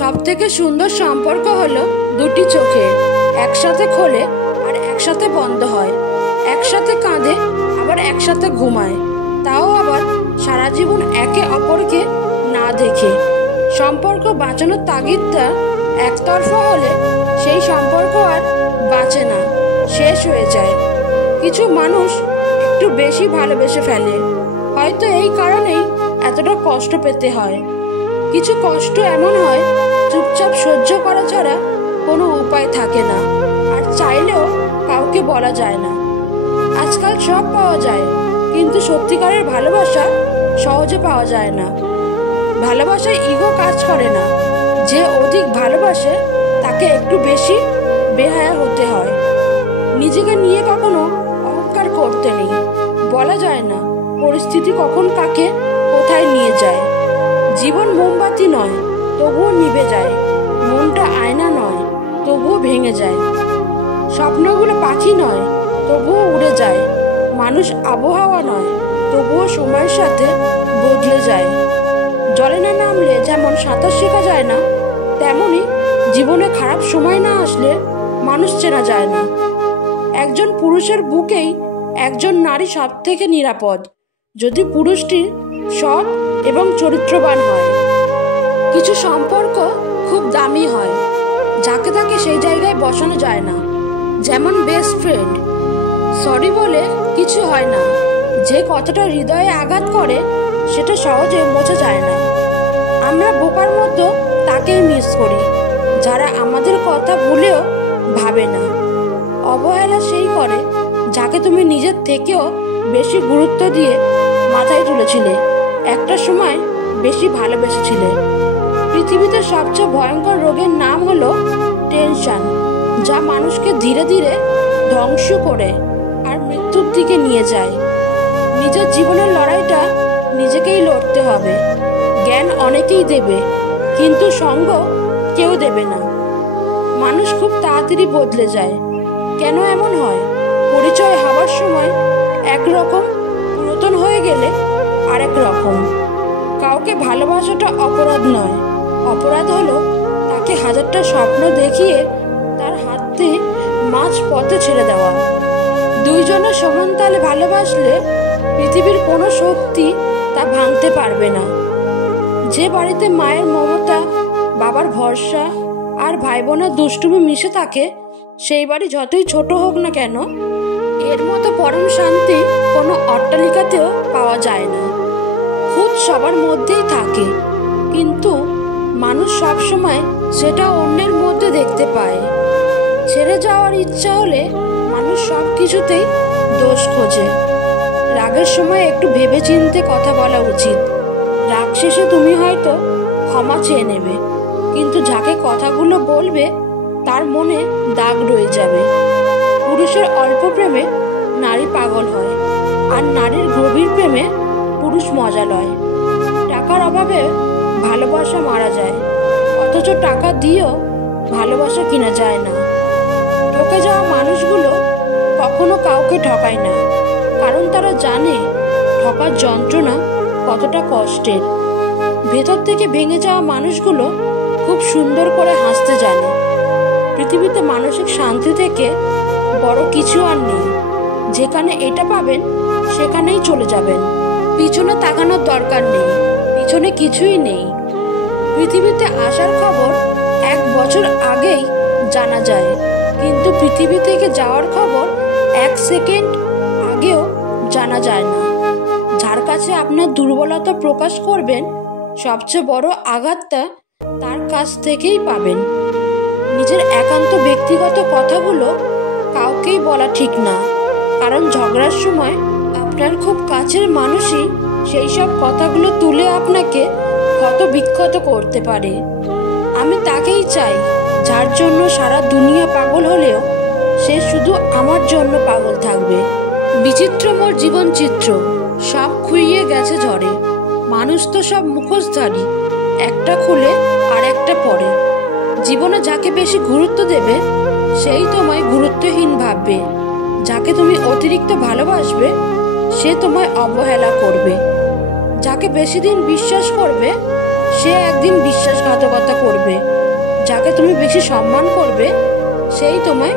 সবথেকে সুন্দর সম্পর্ক হলো দুটি চোখে একসাথে খোলে আর একসাথে বন্ধ হয়, একসাথে কাঁদে আবার একসাথে ঘুমায়, তাও আবার সারা জীবন একে অপরকে না দেখে। সম্পর্ক বাঁচানোর তাগিদটা একতরফা হলে সেই সম্পর্ক আর বাঁচে না, শেষ হয়ে যায়। কিছু মানুষ একটু বেশি ভালোবেসে ফেলে, হয়তো এই কারণেই এতটা কষ্ট পেতে হয়। কিছু কষ্ট এমন হয় চুপচাপ সহ্য করা ছাড়া কোনো উপায় থাকে না, আর চাইলেও কাউকে বলা যায় না। আজকাল সব পাওয়া যায়, কিন্তু সত্যিকারের ভালোবাসা সহজে পাওয়া যায় না। ভালোবাসায় ইগো কাজ করে না, যে অধিক ভালোবাসে তাকে একটু বেশি বেহায়া হতে হয়। নিজেকে নিয়ে কখনো অহংকার করতে নেই, বলা যায় না পরিস্থিতি কখন কাকে কোথায় নিয়ে যায়। জীবন মোমবাতি নয়, তবুও নিভে যায়। মনটা আয়না নয়, তবুও ভেঙে যায়। স্বপ্নগুলো পাখি নয়, তবুও উড়ে যায়। মানুষ আবহাওয়া নয়, তবুও সময়ের সাথে বদলে যায়। জলে না নামলে যেমন সাঁতার শেখা যায় না, তেমনি জীবনে খারাপ সময় না আসলে মানুষ চেনা যায় না। একজন পুরুষের বুকেই একজন নারী সব থেকে নিরাপদ, যদি পুরুষটি সৎ এবং চরিত্রবান হয়। কিছু সম্পর্ক খুব দামি হয়, যাকে তাকে সেই জায়গায় বসানো যায় না, যেমন বেস্ট ফ্রেন্ড। সরি বলে কিছু হয় না, যে কথাটা হৃদয়ে আঘাত করে সেটা সহজে মোছা যায় না। আমরা বোকার মতো তাকেই মিস করি যারা আমাদের কথা ভুলেও ভাবে না। অবহেলা সেই করে যাকে তুমি নিজের থেকেও বেশি গুরুত্ব দিয়ে মাথায় তুলেছিলে, একটা সময় বেশি ভালোবেসেছিলে। পৃথিবীতে সবচেয়ে ভয়ঙ্কর রোগের নাম হলো টেনশন, যা মানুষকে ধীরে ধীরে ধ্বংস করে আর মৃত্যুর দিকে নিয়ে যায়। নিজের জীবনের লড়াইটা নিজেকেই লড়তে হবে। জ্ঞান অনেকেই দেবে, কিন্তু সঙ্গ কেউ দেবে না। মানুষ খুব তাড়াতাড়ি বদলে যায়, কেন এমন হয়? পরিচয় হওয়ার সময় একরকম, পুরাতন হয়ে গেলে আরেক রকম। কাউকে ভালোবাসাটা অপরাধ নয়, অপরাধ হলো তাকে হাজারটা স্বপ্ন দেখিয়ে তার হাতে মাঝ পথে ছেড়ে দেওয়া। দুইজনে সমান তালে ভালোবাসলে পৃথিবীর কোনো শক্তি তা ভাঙতে পারবে না। যে বাড়িতে মায়ের মমতা, বাবার ভরসা আর ভাই বোনের দুষ্টুমি মিশে থাকে, সেই বাড়ি যতই ছোট হোক না কেন, এর মতো পরম শান্তি কোনো অট্টালিকাতেও পাওয়া যায় না। খুদ সবার মধ্যেই থাকে, কিন্তু মানুষ সবসময় সেটা অন্যের মধ্যে দেখতে পায়। ছেড়ে যাওয়ার ইচ্ছা হলে মানুষ সব কিছুতেই দোষ খোঁজে। রাগের সময় একটু ভেবে চিন্তে কথা বলা উচিত। রাগ শেষে তুমি হয়তো ক্ষমা চেয়ে নেবে, কিন্তু যাকে কথাগুলো বলবে তার মনে দাগ রয়ে যাবে। পুরুষের অল্প প্রেমে নারী পাগল হয়, আর নারীর গভীর প্রেমে পুরুষ মজা লয়। টাকার অভাবে ভালোবাসা মারা যায়, অথচ টাকা দিয়েও ভালোবাসা কিনা যায় না। ঠকে যাওয়া মানুষগুলো কখনো কাউকে ঠকায় না, কারণ তারা জানে ঠকার যন্ত্রণা কতটা কষ্টের। ভেতর থেকে ভেঙে যাওয়া মানুষগুলো খুব সুন্দর করে হাসতে জানে। পৃথিবীতে মানসিক শান্তি থেকে বড় কিছু আর নেই। যেখানে এটা পাবেন সেখানেই চলে যাবেন, পিছনে তাকানোর দরকার নেই, পিছনে কিছুই নেই। পৃথিবীতে আসার খবর 1 বছর আগেই জানা যায়, কিন্তু পৃথিবী থেকে যাওয়ার খবর 1 সেকেন্ড আগেও জানা যায় না। যার কাছে আপনার দুর্বলতা প্রকাশ করবেন, সবচেয়ে বড় আঘাতটা তার কাছ থেকেই পাবেন। নিজের একান্ত ব্যক্তিগত কথাগুলো কাউকেই বলা ঠিক না, কারণ ঝগড়ার সময় আপনার খুব কাছের মানুষই সেই সব কথাগুলো তুলে আপনাকে ক্ষত বিক্ষত করতে পারে। আমি তাকেই চাই যার জন্য সারা দুনিয়া পাগল হলেও সে শুধু আমার জন্য পাগল থাকবে। বিচিত্র মোর জীবন চিত্র, সব খুইয়ে গেছে ঝড়ে। মানুষ তো সব মুখোশধারী, একটা খুলে আর একটা পরে। জীবনে যাকে বেশি গুরুত্ব দেবে সেই তোমায় গুরুত্বহীন ভাববে। যাকে তুমি অতিরিক্ত ভালোবাসবে সে তোমায় অবহেলা করবে। যাকে বেশি দিন বিশ্বাস করবে সে একদিন বিশ্বাসঘাতকতা করবে। যাকে তুমি বেশি সম্মান করবে সেই তোমায়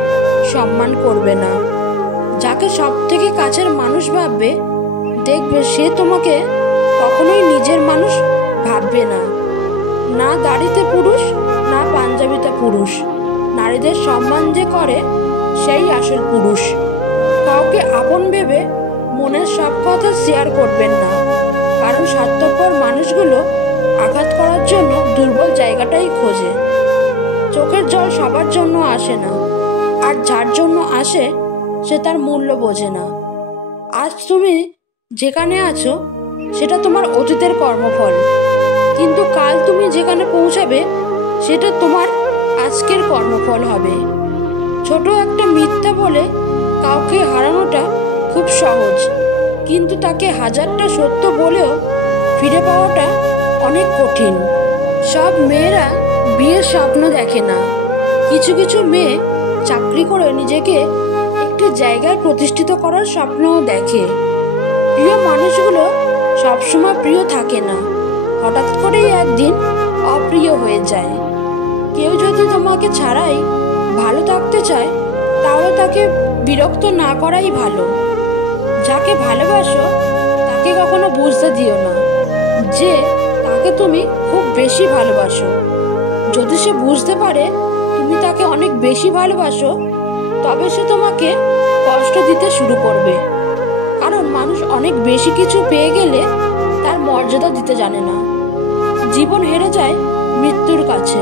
সম্মান করবে না। যাকে সব থেকে কাছের মানুষ ভাববে দেখবে সে তোমাকে কখনোই নিজের মানুষ ভাববে না। না দাড়িতে পুরুষ, না পাঞ্জাবিতে পুরুষ। নারীদের সম্মান যে করে সেই আসল পুরুষ। কাউকে আপন ভেবে মনের সব কথা শেয়ার করবেন না, কারণ স্বার্থপর মানুষগুলো আঘাত করার জন্য দুর্বল জায়গাটাই খোঁজে। চোখের জল সবার জন্য আসে না, আর যার জন্য আসে সে তার মূল্য বোঝে না। আজ তুমি যেখানে আছো সেটা তোমার অতীতের কর্মফল, কিন্তু কাল তুমি যেখানে পৌঁছাবে সেটা তোমার আজকের কর্মফল হবে। ছোট একটা মিথ্যা বলে কাউকে হারানোটা খুব সহজ, কিন্তু তাকে হাজারটা সত্য বলেও ফিরে পাওয়াটা অনেক কঠিন। সব মেয়েরা বিয়ের স্বপ্ন দেখে না। কিছু কিছু মেয়ে চাকরি করে নিজেকে একটি জায়গায় প্রতিষ্ঠিত করার স্বপ্নও দেখে। প্রিয় মানুষগুলো সবসময় প্রিয় থাকে না, হঠাৎ করেই একদিন অপ্রিয় হয়ে যায়। কেউ যদি তোমাকে ছাড়াই ভালো থাকতে চায় তাহলে তাকে বিরক্ত না করাই ভালো। যাকে ভালোবাসো তাকে কখনো বুঝতে দিও না যে তাকে তুমি খুব বেশি ভালোবাসো। যদি সে বুঝতে পারে তুমি তাকে অনেক বেশি ভালোবাসো তবে সে তোমাকে কষ্ট দিতে শুরু করবে, কারণ মানুষ অনেক বেশি কিছু পেয়ে গেলে তার মর্যাদা দিতে জানে না। জীবন হেরে যায় মৃত্যুর কাছে,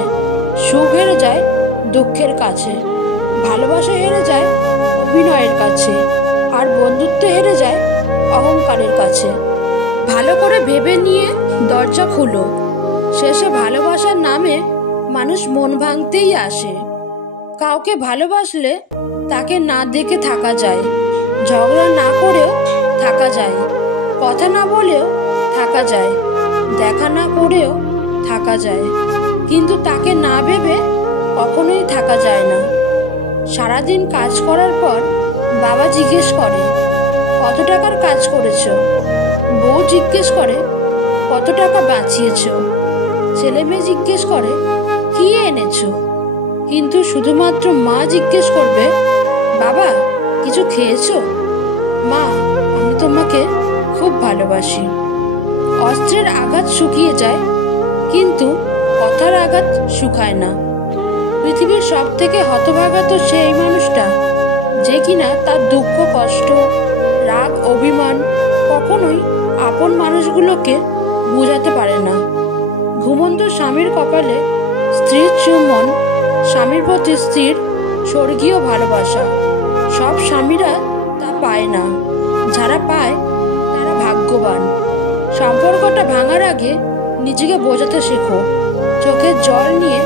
সুখ হেরে যায় দুঃখের কাছে, ভালোবাসা হেরে যায় অভিনয়ের কাছে, আর বন্ধুত্ব হেরে যায় অহংকারের কাছে। ভালো করে ভেবে নিয়ে দরজা খুলো। শেষে ভালোবাসার নামে মানুষ মন ভাঙতেই আসে। কাউকে ভালোবাসলে তাকে না দেখে থাকা যায়, ঝগড়া না করেও থাকা যায়, কথা না বলেও থাকা যায়, দেখা না করেও থাকা যায়, কিন্তু তাকে না ভেবে কখনোই থাকা যায় না। সারাদিন কাজ করার পর বাবা জিজ্ঞেস করে কত টাকার কাজ করেছো, বউ জিজ্ঞেস করে কত টাকা বাঁচিয়েছো, ছেলে মেয়ে জিজ্ঞেস করে কি এনেছো, কিন্তু শুধুমাত্র মা জিজ্ঞেস করবে বাবা কিছু খেয়েছো? মা আমি তোমাকে খুব ভালোবাসি। অস্ত্রের আঘাত শুকিয়ে যায় কিন্তু কথার আঘাত শুকায় না। পৃথিবীর সব থেকে হতভাগা তো সেই মানুষটা যে কিনা তার দুঃখ, কষ্ট, রাগ, অভিমান কখনোই আপন মানুষগুলোকে বোঝাতে পারে না। ঘুমন্ত স্বামীর কপালে স্ত্রীর চুম্বন, স্বামীর প্রতি স্ত্রীর স্বর্গীয় ভালোবাসা। সব স্বামীরা তা পায় না, যারা পায় তারা ভাগ্যবান। সম্পর্কটা ভাঙার আগে নিজেকে বোঝাতে শেখো। চোখের জল নিয়ে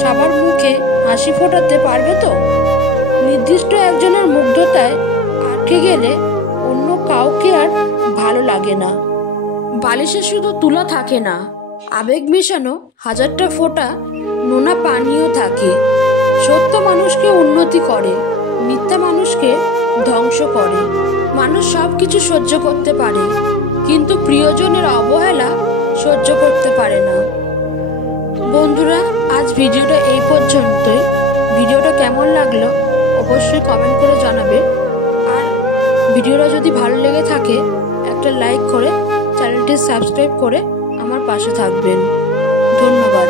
সবার মুখে হাসি ফোটাতে পারবে তো? নির্দিষ্ট একজনের মুগ্ধতায় আটকে গেলে অন্য কাউকে আর ভালো লাগে না। বালিশে শুধু তুলা থাকে না, আবেগ মেশানো হাজারটা ফোঁটা নোনা পানিও থাকে। সত্য মানুষকে উন্নতি করে, মিথ্যা মানুষকে ধ্বংস করে। মানুষ সব কিছু সহ্য করতে পারে, কিন্তু প্রিয়জনের অবহেলা সহ্য করতে পারে না। বন্ধুরা, আজ ভিডিওটা এই পর্যন্তই। ভিডিওটা কেমন লাগলো অবশ্যই কমেন্ট করে জানাবে, আর ভিডিওটা যদি ভালো লেগে থাকে একটা লাইক করে চ্যানেলটি সাবস্ক্রাইব করে আমার পাশে থাকবেন। ধন্যবাদ।